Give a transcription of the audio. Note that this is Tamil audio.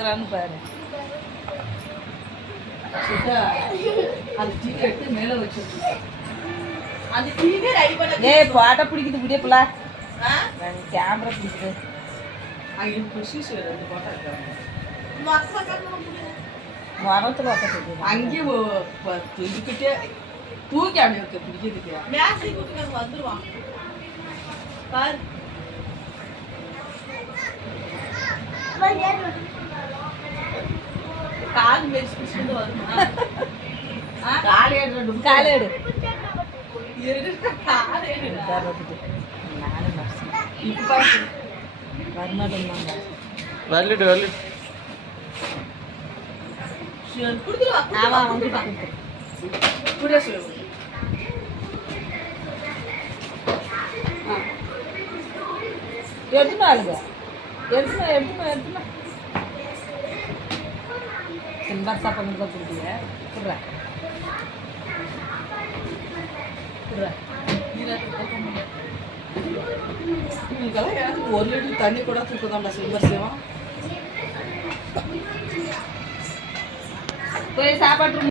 இருக்கிறான்னு பாரு. அது டீ எடுத்து மேலே வச்சிருக்கு. அந்த டீவே ரெடி பண்ண. ஏய் பாட்ட பிடிக்குது விடியப்பல. கேமரா பிடிக்குது. அங்க புஷிஸ் ரெண்டு பாட்டா இருக்காங்க. மரத்துல உட்காந்து அங்கேயே தூக்கிட்டே தூக்கி அனுப்பி பிடிக்கிறதுக்கு மேட்ச் கூட்டுக்கு வந்துருவான் பாரு. கால் மேட்ச் பிடிச்சிட்டு வருமா? காலேடு காலேடு இப்போ வரமாட்டேங்க. வரலிட்டு வரலிட்டு ஆமா வந்துட்டான். கூட சொல்லு. எடுத்துமா அழுங்க. எடுத்துமா சிம்பர் சாப்பாடு தான் கொடுத்தீங்க. குடுறா நீங்களாம் 1 லிட்டர் தண்ணி கூட தூக்குதாம்டா சிம்பர் சேவம். போய் சாப்பாடு